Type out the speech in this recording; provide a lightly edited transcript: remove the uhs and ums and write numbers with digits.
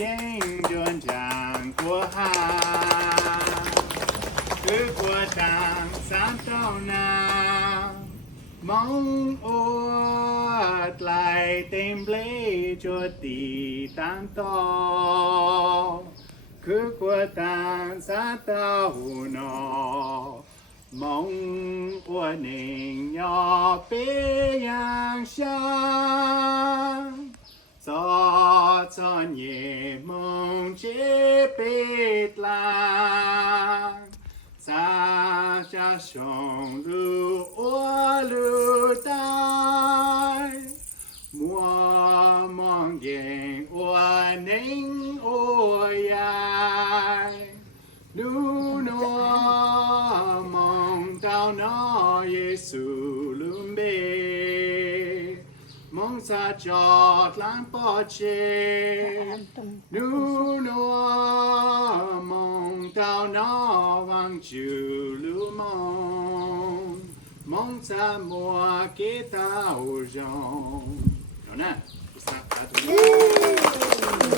迎着长过海，คือกัวต่างสามเต้านา มองอวดไหลเต็มเปลจวดตีต่างต่อคือกว่าต่างสาเต้านอมองอวดเน่งยอเปยังช่างสอดสอนเย่มองเจเปตลา撒下雄鹿我鹿带，莫望见我能我呀，努诺梦到那耶稣伦贝，梦撒着蓝宝剑，努诺梦到那。望住路夢，夢在莫給到容。好呢，第三，